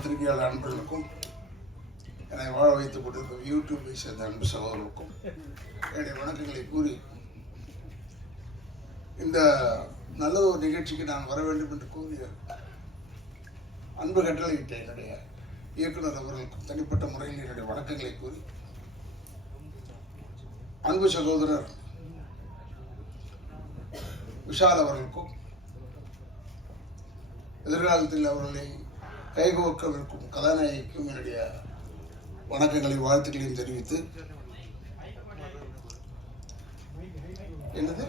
பத்திரிகையாளர் அன்பர்களுக்கும் என்னை வாழ வைத்துக் கொண்டிருக்கும் யூடியூப்பை சேர்ந்த அன்பு சகோதரர்களுக்கும் என்னுடைய வணக்கங்களை கூறி இந்த நல்ல ஒரு நிகழ்ச்சிக்கு நான் வர வேண்டும் என்று கூறிய அன்பு கட்டளையிட்ட என்னுடைய இயக்குனர் அவர்களுக்கும் தனிப்பட்ட முறையில் என்னுடைய வணக்கங்களை கூறி அன்பு சகோதரர் விஷால் அவர்களுக்கும் எதிர்காலத்தில் அவர்களை கைகோர்க்கவிருக்கும் கதாநாயகிக்கும் என்னுடைய வணக்கங்களை வாழ்த்துக்களையும் தெரிவித்து என்னது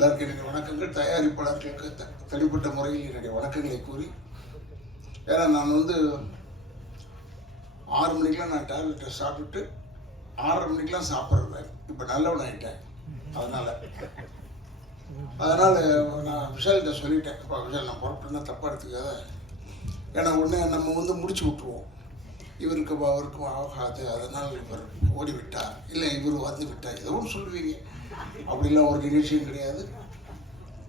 எல்லாருக்கும் என்னுடைய வணக்கங்கள். தயாரிப்பாளர்களுக்கு தனிப்பட்ட முறையில் என்னுடைய வணக்கங்களை கூறி, ஏன்னா நான் 6 மணிக்கெலாம் நான் டேப்லெட்டை சாப்பிட்டுட்டு 6:30 மணிக்கெலாம் சாப்பிட்றேன். இப்போ நல்லவன் ஆகிட்டேன். அதனால் நான் விஷால்கிட்ட சொல்லிட்டேன், இப்போ விஷால் நான் புறப்பட்டுனா தப்பாக எடுத்துக்காத, ஏன்னா உடனே நம்ம முடிச்சு விட்ருவோம், இவருக்கும் அவருக்கும் ஆகாது, அதனால் இவர் ஓடிவிட்டார், இல்லை இவர் வந்து விட்டார், ஏதோ ஒன்று சொல்லுவீங்க. அப்படிலாம் ஒரு நிகழ்ச்சியும் கிடையாது.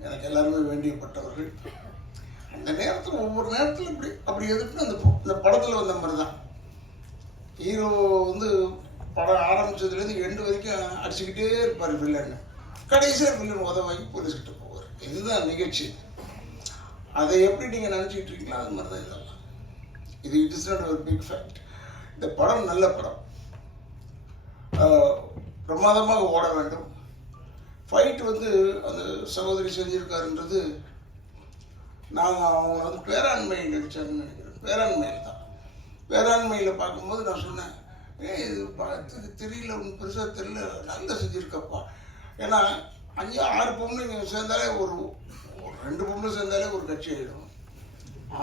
எனக்கு எல்லாருமே வேண்டியப்பட்டவர்கள். அந்த நேரத்தில் ஒவ்வொரு நேரத்தில் அப்படி எதுக்குன்னு இந்த படத்தில் வந்த மாதிரி தான். ஹீரோ படம் ஆரம்பித்ததுலேருந்து எண்டு வரைக்கும் அடிச்சுக்கிட்டே இருப்பார் வில்லன்னு. கடைசியாக வில்லன் உதவாகி போலீஸ்கிட்ட போவார். இதுதான் நிகழ்ச்சி. அதை எப்படி நீங்கள் நினச்சிக்கிட்டு இருக்கீங்களோ அது மாதிரி தான் இதெல்லாம். இட் இஸ் நாட் ஒரு பிக் ஃபேக்ட். இந்த படம் நல்ல படம், பிரமாதமாக ஓட வேண்டும். ஃபைட் அந்த சகோதரி செஞ்சுருக்காருன்றது, நாங்கள் அவங்க பேராண்மை நடித்தாங்கன்னு நினைக்கிறேன். பேராண்மையில் தான். பேராண்மையில் பார்க்கும்போது நான் சொன்னேன், இது படத்துக்கு தெரியல, ஒன்று பெருசாக தெரியல, நல்லா செஞ்சுருக்கப்பா. ஏன்னா 5-6 பொம்பளைங்க சேர்ந்தாலே ஒரு 2 பொம்பளை சேர்ந்தாலே ஒரு கட்சி ஆகிடும்.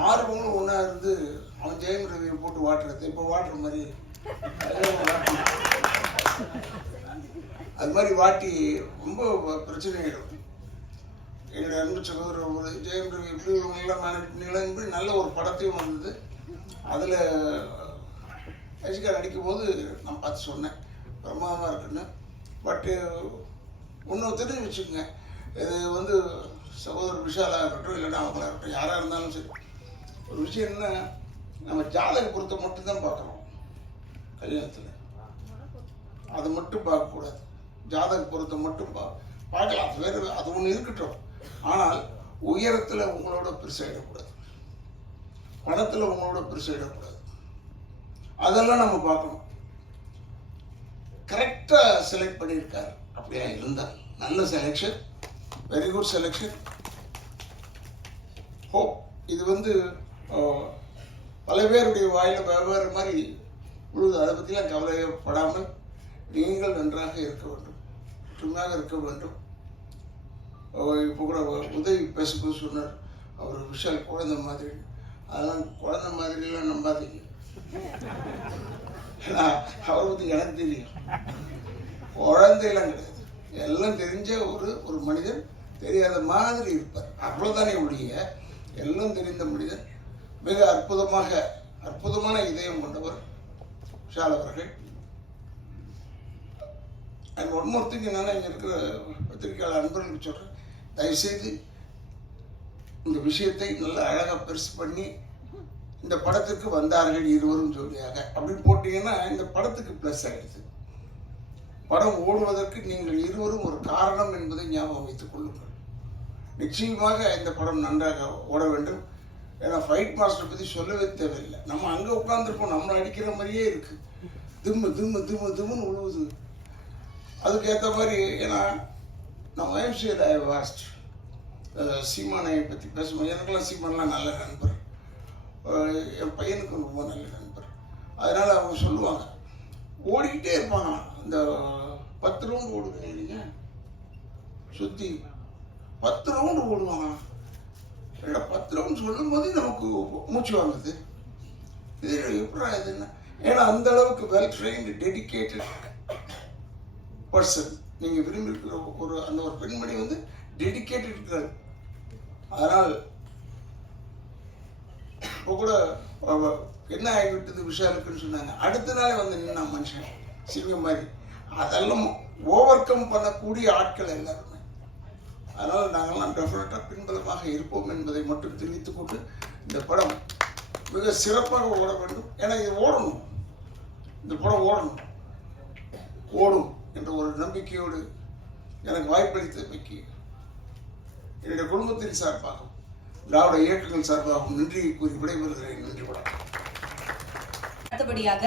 6 பொம்பளை ஒன்றா இருந்து அவன் ஜெயம் ரவியை போட்டு வாட்டுறது, இப்போ வாட்டுற மாதிரி அது மாதிரி வாட்டி ரொம்ப பிரச்சனை ஆகிடும். என்னுடைய அன்பு சகோதரர் ஒரு ஜெயம் ரவி எப்படி இவங்கெல்லாம் மேனேஜ் பண்ணிக்கலாம் இப்படி நல்ல ஒரு படத்தையும் வந்தது. அதில் ரசிகர் அடிக்கும்போது நான் பார்த்து சொன்னேன், பிரமாதமாக இருக்குன்னு. பட்டு ஒன்று தெரிஞ்சு வச்சுக்கோங்க, இது சகோதரர் விஷாலாக இருக்கட்டும், இல்லைன்னா அவங்களா இருக்கட்டும், யாராக இருந்தாலும் சரி, ஒரு விஷயம் என்ன, நம்ம ஜாதக பொருத்தை மட்டும்தான் பார்க்குறோம் கல்யாணத்தில். அதை மட்டும் பார்க்கக்கூடாது. ஜாதக பொருத்தை மட்டும் பார்க்கலாம், அது வேறு, அது ஒன்று இருக்கட்டும். ஆனால் உயரத்தில் உங்களோட பெருசாகிடக்கூடாது, பணத்தில் உங்களோட பெருசாகிடக்கூடாது. அதெல்லாம் நம்ம பார்க்கணும். கரெக்டாக செலக்ட் பண்ணியிருக்காரு. அப்படியா இருந்தால் நல்ல selection, very good selection. Hope இது பல பேருடைய வாயில் வெவ்வேறு மாதிரி உழுது. அதை பற்றிலாம் கவலைப்படாமல் நீங்கள் நன்றாக இருக்க வேண்டும், ஒற்றுமையாக இருக்க வேண்டும். இப்போ கூட உதவி பேசும்போது சொன்னார், அவர் விஷால் குழந்தை மாதிரி. அதெல்லாம் குழந்தை மாதிரிலாம் நம்பாதீங்க. ஏன்னா அவர் எனக்கு தெரியும், குழந்தையெல்லாம் கிடையாது. எல்லாம் தெரிஞ்ச ஒரு மனிதன், தெரியாத மாதிரி இருப்பார், அவ்வளோதானே ஒழிய எல்லாம் தெரிந்த மனிதன். மிக அற்புதமான இதயம் கொண்டவர் விஷால் அவர்கள். அண்ட் ஒன் மோர் திங் என்னன்னா, இங்கே இருக்கிற பத்திரிகையாளர் அன்பர்களுக்கு சொல்கிறேன், தயவுசெய்து இந்த விஷயத்தை நல்லா அழகாக பெருசு பண்ணி இந்த படத்திற்கு வந்தார்கள் இருவரும் ஜோடியாக அப்படின்னு போட்டீங்கன்னா இந்த படத்துக்கு ப்ளஸ் ஆகிடுது. படம் ஓடுவதற்கு நீங்கள் இருவரும் ஒரு காரணம் என்பதை ஞாபகம் வைத்துக் கொள்ளுங்கள். நிச்சயமாக இந்த படம் நன்றாக ஓட வேண்டும். ஏன்னா ஃபைட் மாஸ்டர் பற்றி சொல்லவே தேவையில்லை. நம்ம அங்கே உட்காந்துருப்போம், நம்மளை அடிக்கிற மாதிரியே இருக்குது, திம்முன்னு உழுவுது. அதுக்கேற்ற மாதிரி, ஏன்னா நான் வயம்சியில் வாஸ்ட் சீமானை பற்றி பேசும்போது, எனக்கெல்லாம் சீமானெலாம் நல்ல நண்பர், என் பையனுக்கு ரொம்ப நல்ல நண்பர். அதனால் அவங்க சொல்லுவாங்க, ஓடிக்கிட்டே இருப்பாங்க. இந்த 10 ரவுண்டு ஓடுவீங்க, சுற்றி 10 ரவுண்டு ஓடுவாங்க. 10 ரவுண்டு சொல்லும் போது நமக்கு மூச்சு வாங்குது. இது எப்படா இது என்ன? ஏன்னா அந்த அளவுக்கு வெல் ட்ரெயின்டு டெடிக்கேட்டட் பர்சன். நீங்கள் விரும்பியிருக்கிற ஒரு பெண்மணி டெடிக்கேட்டட் கேர்ள். அதனால் இப்போ கூட என்ன ஆகிவிட்டது விஷாலுக்குன்னு சொன்னாங்க. அடுத்த நாளே நின்னா மனுஷன் சிங்கம் மாதிரி. அதெல்லாம் ஓவர் கம் பண்ணக்கூடிய ஆட்கள் எல்லாருமே. அதனால் நாங்கள்லாம் டெஃபினட்டாக பின்பலமாக இருப்போம் என்பதை மட்டும் தெரிவித்துக் கொண்டு இந்த படம் மிக சிறப்பாக ஓட வேண்டும். ஏன்னா இது ஓடணும், இந்த படம் ஓடும் என்ற ஒரு நம்பிக்கையோடு எனக்கு வாய்ப்பளித்தமைக்கு என்னுடைய குடும்பத்தின் சார்பாகவும் திராவிட இயக்கங்கள் சார்பாகவும் நன்றியை கூறி விடைபெறுகிறேன். நன்றி வணக்கம். அடுத்தபடியாக